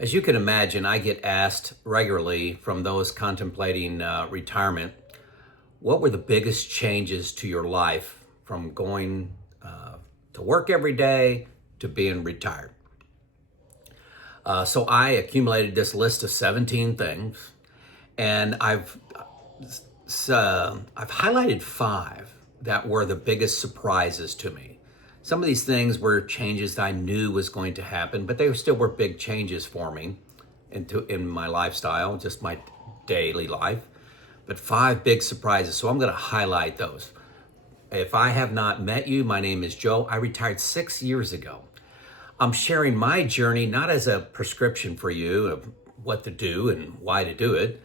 As you can imagine, I get asked regularly from those contemplating retirement, what were the biggest changes to your life from going to work every day to being retired? So I accumulated this list of 17 things, and I've highlighted 5 that were the biggest surprises to me. Some of these things were changes that I knew was going to happen, but they still were big changes for me in my lifestyle, just my daily life. But 5 big surprises, so I'm going to highlight those. If I have not met you, my name is Joe. I retired 6 years ago. I'm sharing my journey not as a prescription for you of what to do and why to do it,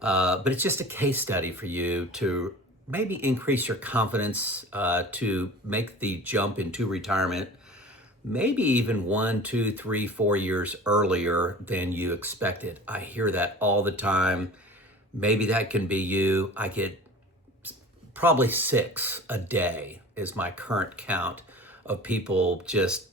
but it's just a case study for you to maybe increase your confidence to make the jump into retirement, maybe even 1, 2, 3, 4 years earlier than you expected. I hear that all the time. Maybe that can be you. I get probably 6 a day is my current count of people just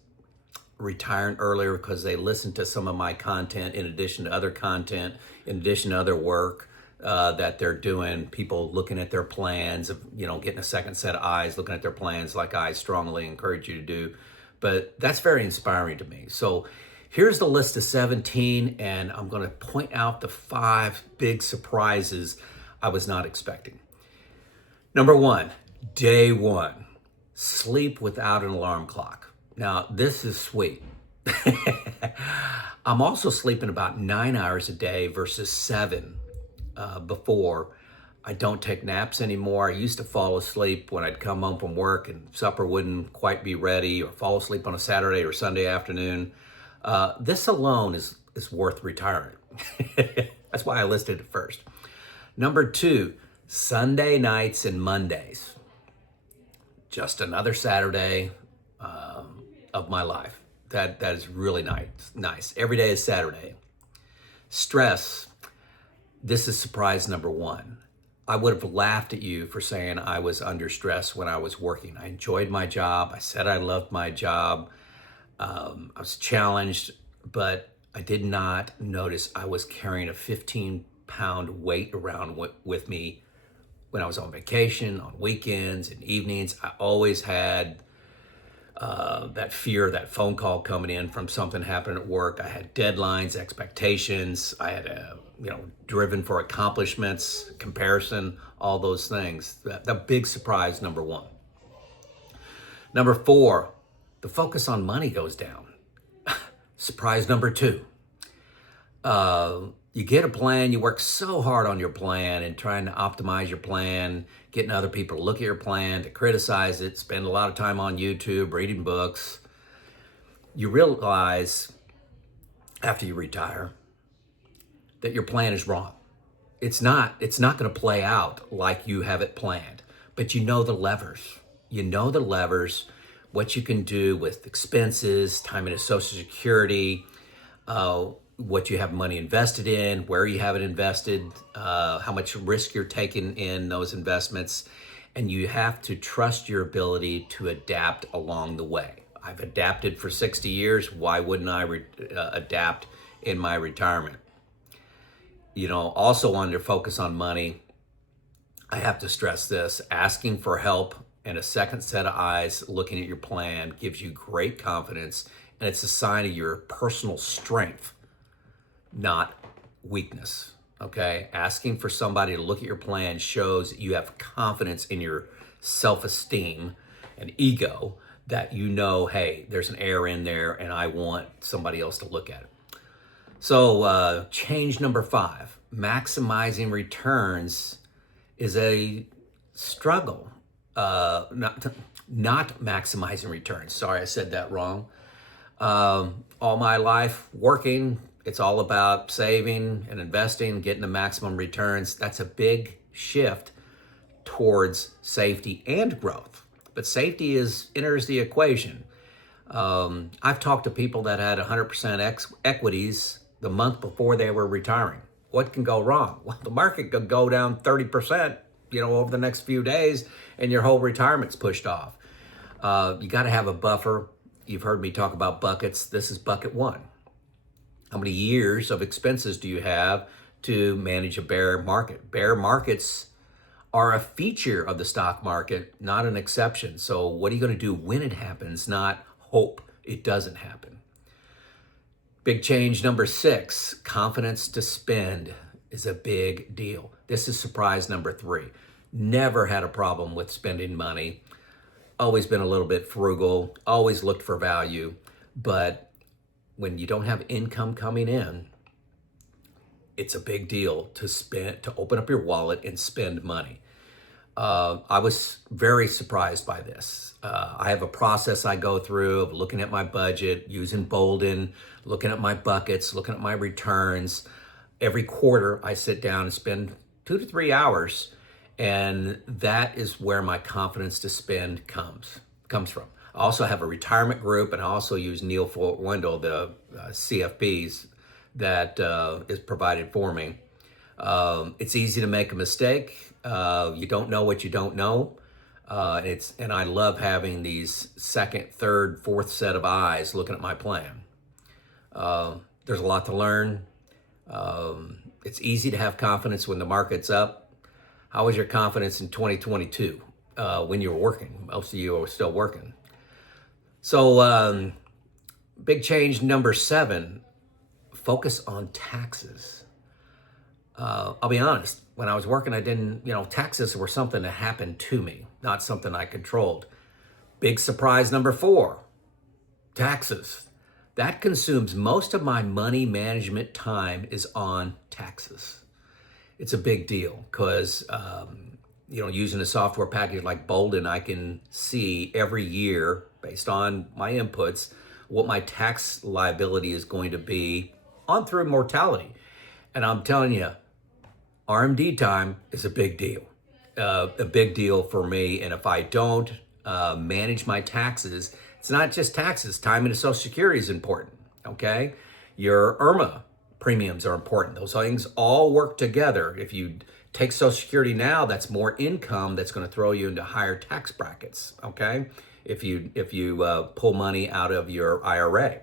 retiring earlier because they listen to some of my content in addition to other content, in addition to other work that they're doing. People looking at their plans, of getting a second set of eyes, looking at their plans like I strongly encourage you to do. But that's very inspiring to me. So here's the list of 17, and I'm going to point out the 5 big surprises I was not expecting. Number 1, day 1, sleep without an alarm clock. Now, this is sweet. I'm also sleeping about 9 hours a day versus 7 before. I don't take naps anymore. I used to fall asleep when I'd come home from work and supper wouldn't quite be ready, or fall asleep on a Saturday or Sunday afternoon. This alone is worth retirement. That's why I listed it first. Number 2, Sunday nights and Mondays. Just another Saturday of my life. That is really nice. Every day is Saturday. Stress. This is surprise number 1. I would have laughed at you for saying I was under stress when I was working. I enjoyed my job. I said I loved my job. I was challenged, but I did not notice I was carrying a 15-pound weight around with me when I was on vacation, on weekends and evenings. I always had that fear, that phone call coming in from something happening at work. I had deadlines, expectations. I had driven for accomplishments, comparison, all those things. The big surprise, number 1. Number 4, the focus on money goes down. Surprise number 2. You get a plan, you work so hard on your plan and trying to optimize your plan, getting other people to look at your plan, to criticize it, spend a lot of time on YouTube, reading books. You realize after you retire that your plan is wrong. It's not going to play out like you have it planned, but you know the levers. You know the levers, what you can do with expenses, time into Social Security, what you have money invested in, where you have it invested, how much risk you're taking in those investments, and you have to trust your ability to adapt along the way. I've adapted for 60 years. Why wouldn't I adapt in my retirement? Also under focus on money, I have to stress this: asking for help and a second set of eyes looking at your plan gives you great confidence, and it's a sign of your personal strength, not weakness, okay? Asking for somebody to look at your plan shows that you have confidence in your self-esteem and ego, that hey, there's an error in there and I want somebody else to look at it. So change number 5, maximizing returns is a struggle. Not maximizing returns. Sorry, I said that wrong. All my life working, it's all about saving and investing, getting the maximum returns. That's a big shift towards safety and growth. But safety enters the equation. I've talked to people that had 100% equities the month before they were retiring. What can go wrong? Well, the market could go down 30%, over the next few days, and your whole retirement's pushed off. You got to have a buffer. You've heard me talk about buckets. This is bucket 1. How many years of expenses do you have to manage a bear market? Bear markets are a feature of the stock market, not an exception. So what are you going to do when it happens, not hope it doesn't happen? Big change number 6, confidence to spend is a big deal. This is surprise number 3. Never had a problem with spending money. Always been a little bit frugal, always looked for value. But when you don't have income coming in, it's a big deal to open up your wallet and spend money. I was very surprised by this. I have a process I go through of looking at my budget, using Boldin, looking at my buckets, looking at my returns. Every quarter, I sit down and spend 2 to 3 hours, and that is where my confidence to spend comes from. I also have a retirement group, and I also use Neil Fort Wendell, the CFPs that is provided for me. It's easy to make a mistake. You don't know what you don't know. And I love having these second, third, fourth set of eyes looking at my plan. There's a lot to learn. It's easy to have confidence when the market's up. How was your confidence in 2022 when you were working? Most of you are still working. So big change number 7, focus on taxes. I'll be honest, when I was working, I didn't, taxes were something that happened to me, not something I controlled. Big surprise number 4, taxes. That consumes most of my money management time is on taxes. It's a big deal because, using a software package like Boldin, I can see every year based on my inputs what my tax liability is going to be on through mortality. And I'm telling you, RMD time is a big deal for me. And if I don't manage my taxes, it's not just taxes. Time into Social Security is important, okay? Your IRMA premiums are important. Those things all work together. If you take Social Security now, that's more income that's going to throw you into higher tax brackets, okay? If you pull money out of your IRA,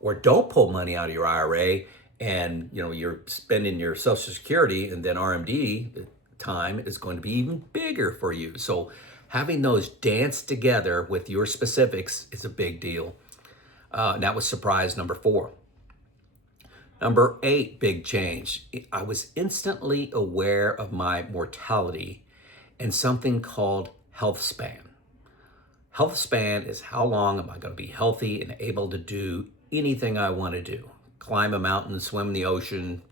or don't pull money out of your IRA, and you're spending your Social Security, and then RMD time is going to be even bigger for you. So having those dance together with your specifics is a big deal. That was surprise number 4. Number 8, big change. I was instantly aware of my mortality and something called health span. Health span is how long am I going to be healthy and able to do anything I want to do. Climb a mountain, swim in the ocean,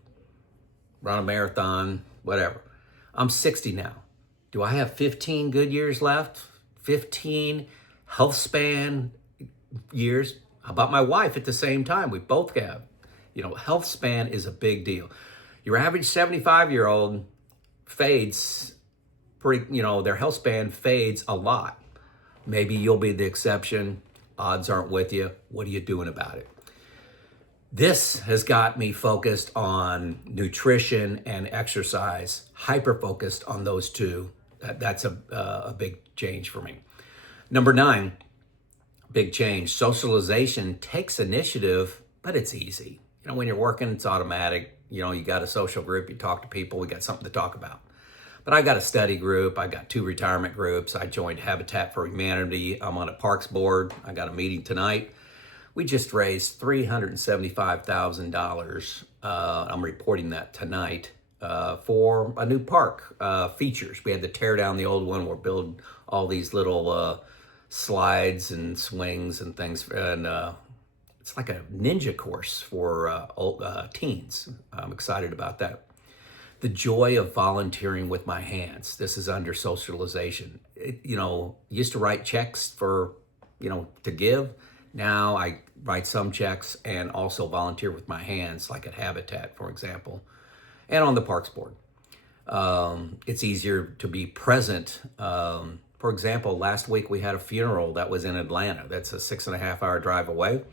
run a marathon, whatever. I'm 60 now. Do I have 15 good years left? 15 health span years? How about my wife at the same time? We both have. Health span is a big deal. Your average 75-year-old fades their health span fades a lot. Maybe you'll be the exception. Odds aren't with you. What are you doing about it? This has got me focused on nutrition and exercise, hyper-focused on those two. That's a big change for me. Number 9, big change. Socialization takes initiative, but it's easy. When you're working, it's automatic. You got a social group, you talk to people, we got something to talk about. But I got a study group, I got 2 retirement groups, I joined Habitat for Humanity, I'm on a parks board, I got a meeting tonight. We just raised $375,000. I'm reporting that tonight for a new park features. We had to tear down the old one. We're building all these little slides and swings and things. And it's like a ninja course for teens. I'm excited about that. The joy of volunteering with my hands. This is under socialization. Used to write checks for, to give. Now I write some checks and also volunteer with my hands, like at Habitat, for example, and on the Parks Board. It's easier to be present. For example, last week we had a funeral that was in Atlanta. That's a 6.5-hour drive away.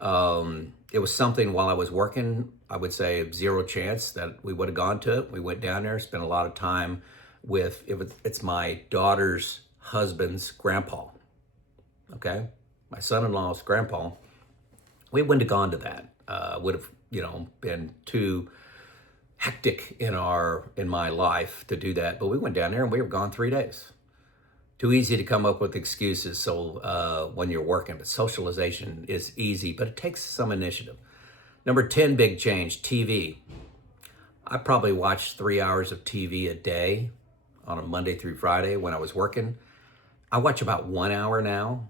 It was something while I was working, I would say 0 chance that we would have gone to it. We went down there, spent a lot of time with, it's my daughter's husband's grandpa, okay? My son-in-law's grandpa. We wouldn't have gone to that. Would have been too hectic in my life to do that. But we went down there and we were gone 3 days. Too easy to come up with excuses. So when you're working, but socialization is easy, but it takes some initiative. Number 10, big change, TV. I probably watched 3 hours of TV a day on a Monday through Friday when I was working. I watch about 1 hour now,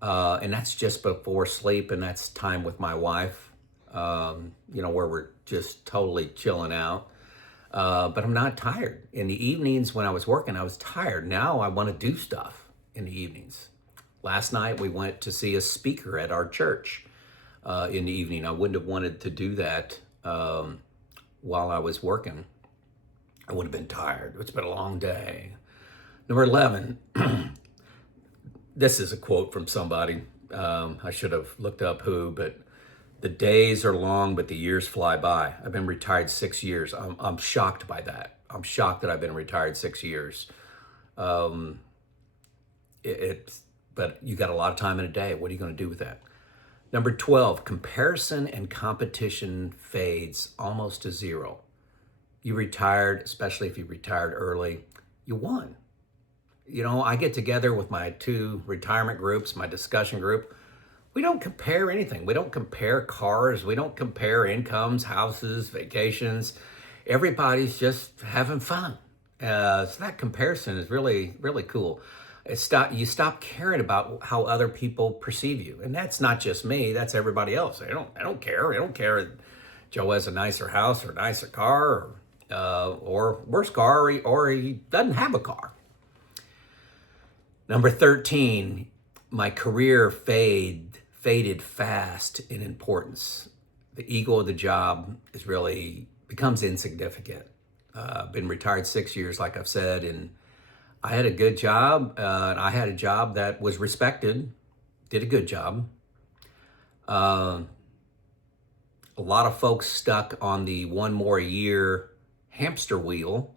and that's just before sleep, and that's time with my wife, where we're just totally chilling out. But I'm not tired. In the evenings when I was working, I was tired. Now I want to do stuff in the evenings. Last night we went to see a speaker at our church in the evening. I wouldn't have wanted to do that while I was working. I would have been tired. It's been a long day. Number 11, this is a quote from somebody. I should have looked up who, but the days are long, but the years fly by. I've been retired 6 years. I'm shocked by that. I'm shocked that I've been retired 6 years. But you got a lot of time in a day. What are you going to do with that? Number 12, comparison and competition fades almost to zero. You retired, especially if you retired early, you won. I get together with my 2 retirement groups, my discussion group. We don't compare anything. We don't compare cars. We don't compare incomes, houses, vacations. Everybody's just having fun. So that comparison is really, really cool. You stop caring about how other people perceive you. And that's not just me, that's everybody else. I don't care. I don't care if Joe has a nicer house or a nicer car or worse car or he doesn't have a car. Number 13, my career faded fast in importance. The ego of the job becomes insignificant. Been retired 6 years, like I've said, and I had a good job, and I had a job that was respected, did a good job. A lot of folks stuck on the 1 more year hamster wheel,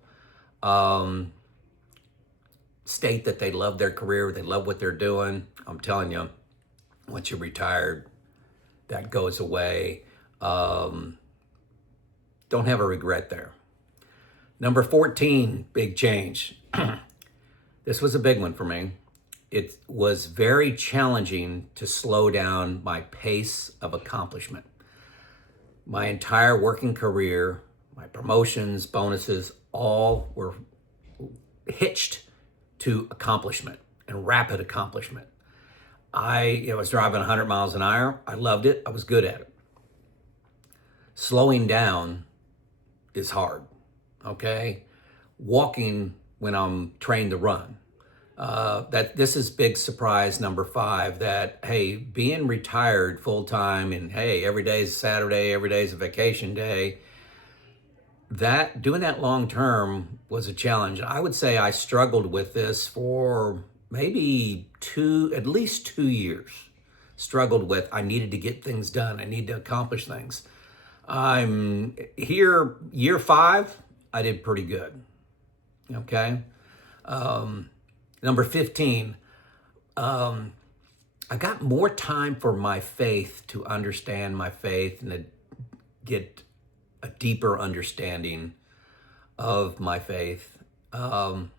state that they love their career, they love what they're doing. I'm telling you, once you're retired, that goes away. Don't have a regret there. Number 14, big change. This was a big one for me. It was very challenging to slow down my pace of accomplishment. My entire working career, my promotions, bonuses, all were hitched to accomplishment and rapid accomplishment. I was driving 100 miles an hour. I loved it. I was good at it. Slowing down is hard, okay? Walking when I'm trained to run. This is big surprise number 5, that, hey, being retired full time and hey, every day is Saturday, every day is a vacation day, doing that long term was a challenge. I would say I struggled with this for maybe at least 2 years. Struggled with, I needed to get things done. I need to accomplish things. I'm here, year 5, I did pretty good. Okay. Number 15, I got more time for my faith, to understand my faith and to get a deeper understanding of my faith. And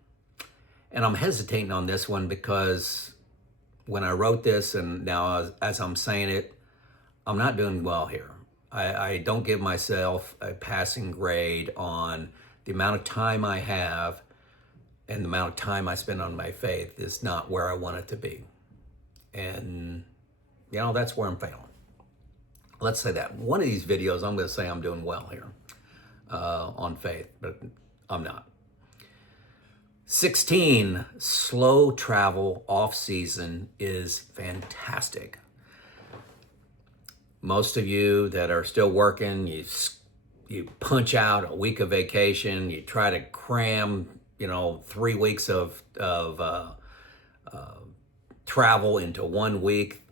I'm hesitating on this one because when I wrote this and now as I'm saying it, I'm not doing well here. I don't give myself a passing grade on the amount of time I have, and the amount of time I spend on my faith is not where I want it to be. And, that's where I'm failing. Let's say that. One of these videos, I'm going to say I'm doing well here on faith, but I'm not. 16, slow travel off season is fantastic. Most of you that are still working, you punch out a week of vacation, you try to cram 3 weeks of travel into 1 week.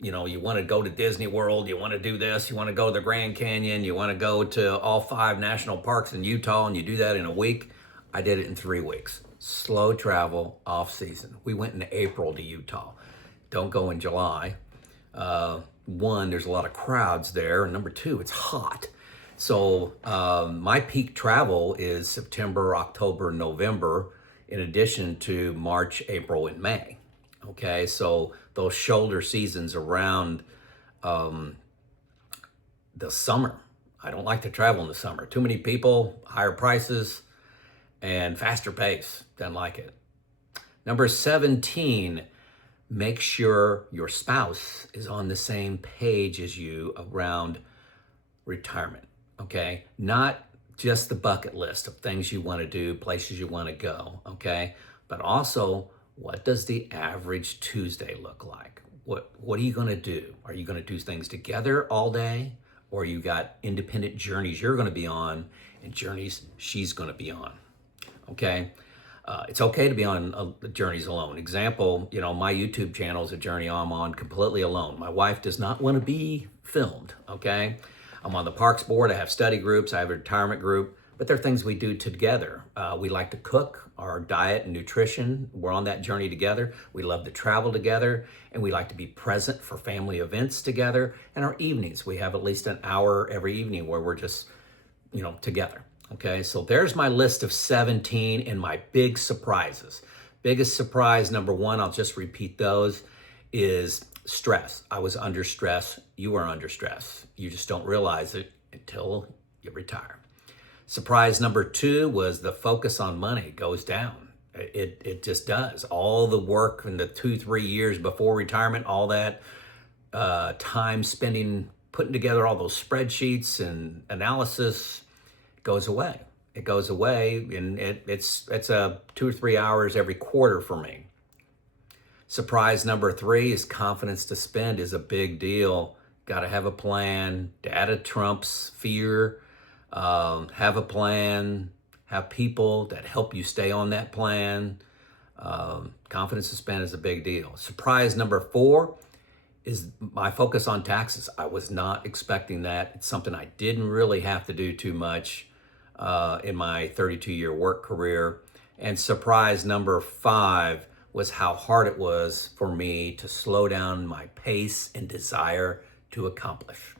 You want to go to Disney World, you want to do this, you want to go to the Grand Canyon, you want to go to all 5 national parks in Utah, and you do that in a week. I did it in 3 weeks. Slow travel off season. We went in April to Utah. Don't go in July. one, there's a lot of crowds there, and number two, it's hot. So my peak travel is September, October, November, in addition to March, April, and May. Okay, so those shoulder seasons around the summer. I don't like to travel in the summer. Too many people, higher prices, and faster pace. Don't like it. Number 17, make sure your spouse is on the same page as you around retirement, okay? Not just the bucket list of things you want to do, places you want to go, okay? But also, what does the average Tuesday look like? What are you going to do? Are you going to do things together all day? Or you got independent journeys you're going to be on and journeys she's going to be on, okay? It's okay to be on journeys alone. Example, my YouTube channel is a journey I'm on completely alone. My wife does not want to be filmed, okay? I'm on the parks board. I have study groups. I have a retirement group, but there are things we do together. We like to cook, our diet and nutrition. We're on that journey together. We love to travel together, and we like to be present for family events together. And our evenings, we have at least an hour every evening where we're just, together. Okay, so there's my list of 17 and my big surprises. Biggest surprise, number one, I'll just repeat those, is stress. I was under stress. You are under stress. You just don't realize it until you retire. Surprise number two was the focus on money goes down. It just does. All the work in the 2-3 years before retirement, all that time spending putting together all those spreadsheets and analysis goes away. It goes away, and it's a 2 or 3 hours every quarter for me. Surprise number three is confidence to spend is a big deal. Got to have a plan. Data trumps fear. Have a plan. Have people that help you stay on that plan. Confidence to spend is a big deal. Surprise number four is my focus on taxes. I was not expecting that. It's something I didn't really have to do too much in my 32-year work career. And surprise number five was how hard it was for me to slow down my pace and desire to accomplish.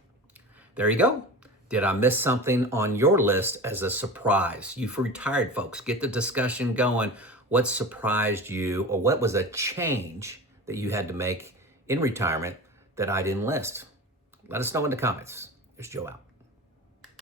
There you go. Did I miss something on your list as a surprise? You retired folks, get the discussion going. What surprised you, or what was a change that you had to make in retirement that I didn't list? Let us know in the comments. Here's Joe out.